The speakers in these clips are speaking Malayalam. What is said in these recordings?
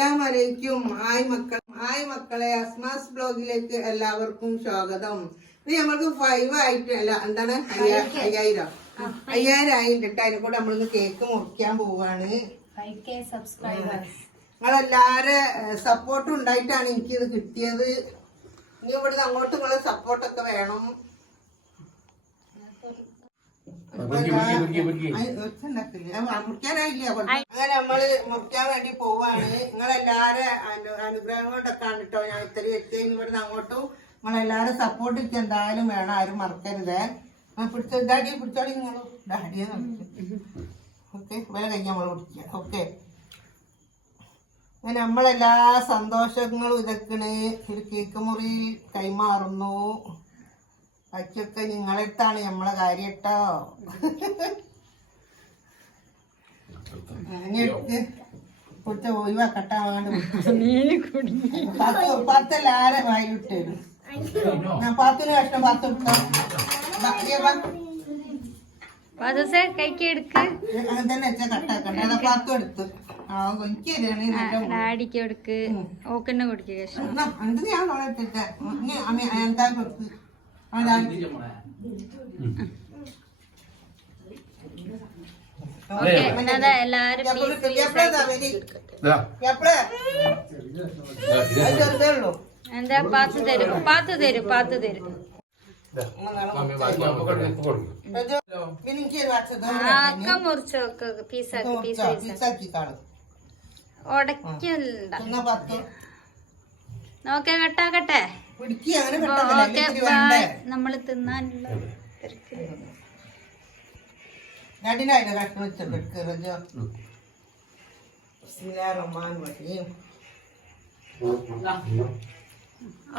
അസ്സലാമലൈക്കും. ഹായ് മക്കളെ, അസ്മാസ് ബ്ലോഗിലേക്ക് എല്ലാവർക്കും സ്വാഗതം. ഇത് നമ്മൾക്ക് 5 ആയിട്ട് അല്ല, എന്താണ് 5000 ആയിട്ട് അതിനെ കൂടെ നമ്മളിന്ന് കേക്ക് മുറിക്കാൻ പോവാണ്. നിങ്ങളെല്ലാരും സപ്പോർട്ട് ഉണ്ടായിട്ടാണ് എനിക്കിത് കിട്ടിയത്. ഇനി ഇവിടുന്ന് അങ്ങോട്ട് നിങ്ങളെ സപ്പോർട്ടൊക്കെ വേണം. മുറിക്കാനായില്ല. അങ്ങനെ നമ്മള് മുറിക്കാൻ വേണ്ടി പോവാണ്. നിങ്ങളെല്ലാരും അനുഗ്രഹം കൊണ്ടൊക്കെ ആണ് കേട്ടോ ഞാൻ ഇത്തിരി വെച്ചതിന്. ഇവിടുന്ന് അങ്ങോട്ടും നിങ്ങളെല്ലാരും സപ്പോർട്ട് എനിക്ക് എന്തായാലും വേണം, ആരും മറക്കരുത്. ഡാഡിയെ പിടിച്ചോടി, നിങ്ങള് ഡാഡിയെ ഓക്കെ. വില കഴിഞ്ഞാൽ നമ്മള് പിടിക്കുക. ഓക്കെ. അങ്ങനെ നമ്മളെല്ലാ സന്തോഷങ്ങളും ഇതൊക്കെയാണ്. ഒരു കേക്ക് മുറി കൈമാറുന്നു. ബാക്കിയൊക്കെ നിങ്ങളടുത്താണ് നമ്മളെ കാര്യം കേട്ടോ. പൊട്ട ഒഴിവാക്കട്ടാ. 10 എല്ലാരെ വായിലിട്ട് തരും. ഞാൻ 10 കഷ്ണം 10 എടുക്കാം. അങ്ങനെ തന്നെ വെച്ചാൽ കട്ടാക്കണ്ട. 10 എടുത്ത് ഡാഡിക്ക് ഓക്കെന്നെ കൊടുക്കുക. എന്ത് ഞാൻ നോളത്തിട്ടെ എന്താ കൊടുത്ത് എല്ലാരും എന്താ പാത്ത് തരും. ആക്ക മുറിച്ചോക്ക് പീസാക്കി ഉടക്കണ്ട. നോക്കെ കട്ടാക്കട്ടെ. നമ്മള് തിന്നാനുള്ള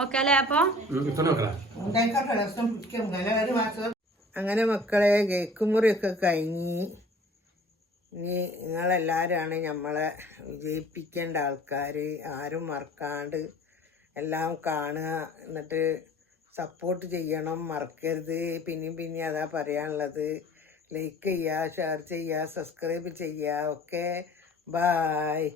ഓക്കെ അല്ലേ? അപ്പൊ അങ്ങനെ മക്കളെ കേക്ക് മുറിയൊക്കെ കഴിഞ്ഞ് ഇനി നിങ്ങളെല്ലാവരുമാണ് നമ്മളെ വിജയിപ്പിക്കേണ്ട ആൾക്കാർ. ആരും മറക്കാണ്ട് എല്ലാം കാണുക, എന്നിട്ട് സപ്പോർട്ട് ചെയ്യണം, മറക്കരുത്. പിന്നെയും അതാ പറയാനുള്ളത്. ലൈക്ക് ചെയ്യുക, ഷെയർ ചെയ്യുക, സബ്സ്ക്രൈബ് ചെയ്യുക. Okay, bye.